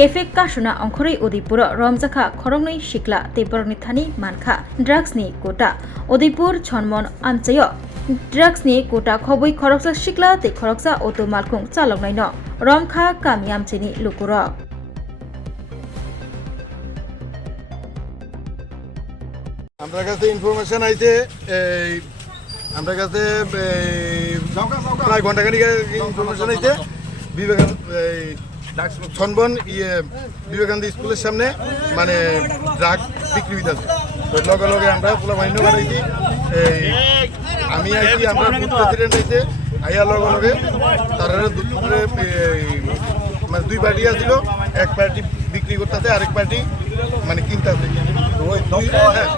Cafe काशुना अंखरै Udaipur रमजाखा खरंनै सिक्ला तेबरनि थानी मानखा ड्राग्सनि कोटा उदयपुर छनमन आमचायो ड्राग्सनि कोटा खबै खरकसा सिक्ला ते खरकसा अटो मालखुं चालकनायनो रमखा कामी आमचेनि लुकुर আমরা কাছে ইনফরমেশন আইছে আমরা কাছে প্রায় ঘন্টাখানিক ইনফরমেশন আইছে ছনবন বিবেকানন্দ স্কুলের সামনে মানে ড্রাগ বিক্রি হইতেছে লগে লগে আমরা পোলা বাহিনী বাড়াইছি আমি আইছি আমরা বুথ প্রেসিডেন্ট আইছে আইয়া লগে লগে তারা মানে দুই পার্টি আসছিল এক পার্টি বিক্রি করতেছে আরেক পার্টি মানে কিনতেছে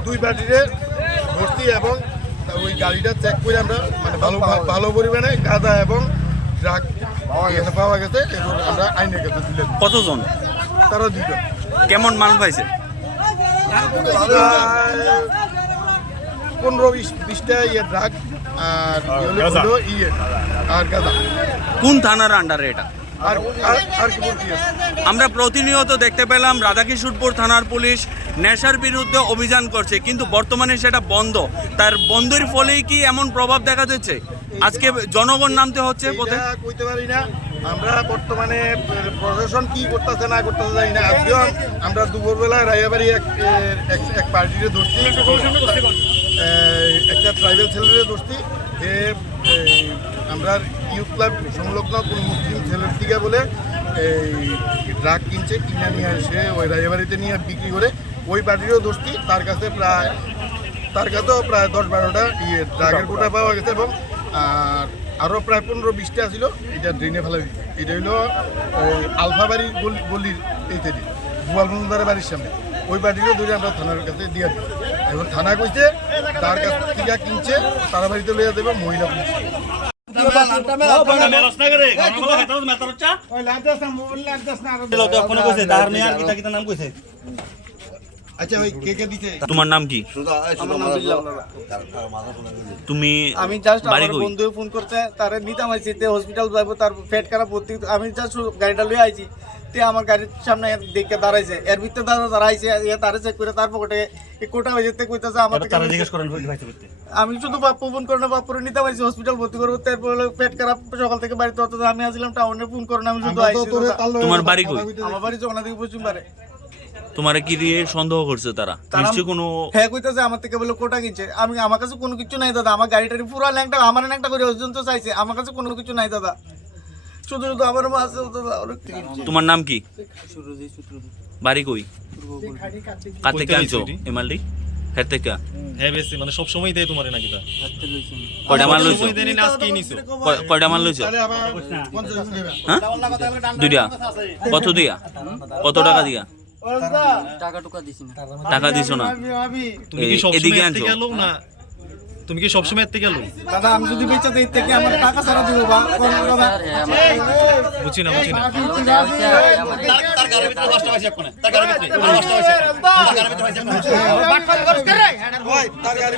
দুই পার্টিরে ভর্তি এবং ওই গাড়িটা চেক করে আমরা মানে ভালো পরিমাণে গাঁজা এবং ড্রাগ পাওয়া গেছে এবং আমরা আইনের কাছে তুলে দিই। কতজন? তারা দুজন। কেমন মাল পাইছে? 15-20টা ড্রাগ আর আর গাঁজা। কোন থানার আন্ডারে এটা? আর কি বলছি, আমরা প্রতিনিয়ত দেখতে পেলাম রাধাকিশোরপুর থানার পুলিশ নেশার বিরুদ্ধে অভিযান করছে, কিন্তু বর্তমানে সেটা বন্ধ। তার বন্ধের ফলেই কি এমন প্রভাব দেখা যাচ্ছে? আজকে জনগণ নামতে হচ্ছে পথে। কইতে পারি না আমরা বর্তমানে প্রশাসন কি করতেছে না করতেছে জানি না। আজকেও আমরা দুপুরবেলা রাইয়াবাড়ি এক পার্টিরে ধরছি, একটা ট্রাইবেল ছেলেরে ধরছি। আমরা ইউথ ক্লাব সংলগ্ন কোন মুসলিম ছেলের দিকে বলে এই ড্রাগ কিনছে, কিনে নিয়ে এসে ওই রাইয়াবাড়িতে নিয়ে বিক্রি করে ওই পার্টিরও ধরছি। তার কাছেও প্রায় 10-12টা ড্রাগের কোটা পাওয়া গেছে এবং আরও প্রায় 15-20টা ছিল এটা ড্রেনে ফেলা দিচ্ছে। এটা হলো আলফাবাড়ির গলির এইটারি গোয়াল মন্দারের বাড়ির সামনে ওই পার্টিরও ধরে আমরা থানার কাছে দিয়ে দিই। এখন থানা কইছে তার কাছ থেকে কিনছে তারা বাড়িতে লইয়া দেবে মহিলা পুলিশ। আচ্ছা ভাই কে কে দিতে? তোমার নাম কি? তুমি? আমি জাস্ট বাড়ি আমার কই? বন্ধু ফোন করতে তারে নিতাম আইছি তে হসপিটাল যাব, তার পেট খারাপ ভর্তি। আমি জাস্ট গাড়িটা লই আইছি তে আমার গাড়ির সামনে দেখে দাঁড়াইছে, এর ভিতরে দাঁড়াইছে তারে চেক করে তার পকেটে কোটা হয়ে যেতে কইতাছে আমার তারে জিজ্ঞেস করেন আমি শুধু বাপ্পু ফোন করে বাপ্পুরে নিতাম আইছি হসপিটাল ভর্তি করব। তারপর পেট খারাপ সকাল থেকে বাড়িতে হতো, আমি আসলাম টাউনে ফোন করেন আমি শুধু আইছি। তোমার বাড়ি কই? আমার বাড়ি জগন্নাথ পশ্চিম পারে। তোমারে কি দিয়ে সন্দেহ করছে তারা? নিশ্চয়ই কোনো হ্যাঁ কইতাছে আমার থেকে বলে কোটা কিনছে। আমার কাছে কোনো কিছু নাই দাদা, আমার গাড়িটারি পুরো ল্যাংটা আমার ল্যাংটা করে পর্যন্ত চাইছে, আমার কাছে কোনো কিছু নাই দাদা, শুধু শুধু আমার আছে দাদা। তোমার নাম কি? বাড়ি কই? কার থেকে আনছো এমালডি? হের থেকে? হ্যাঁ বেশি মানে সব সময় দেয় তোমারে নাকি তা? কয়টা মাল লইছো? দেনি না আজকে নিছো? কয়টা মাল লইছো? হ্যাঁ দুইটা। কত দিয়া? কত টাকা দিয়া? টাকা দিছো না? তুমি কি সব এদিকে সময় আনছো? এতে গেল না? তুমি কি সব সময় এতে গেল? দাদা আমি যদি বেচা দেই থেকে আমার টাকা ছাড়া দিব বা কোন দাদা বুঝছি না তার গাড়ির ভিতরে 10টা পয়সা কোনে তার গাড়ির ভিতরে 10টা পয়সা তার গাড়ির ভিতরে পয়সা তার গাড়ি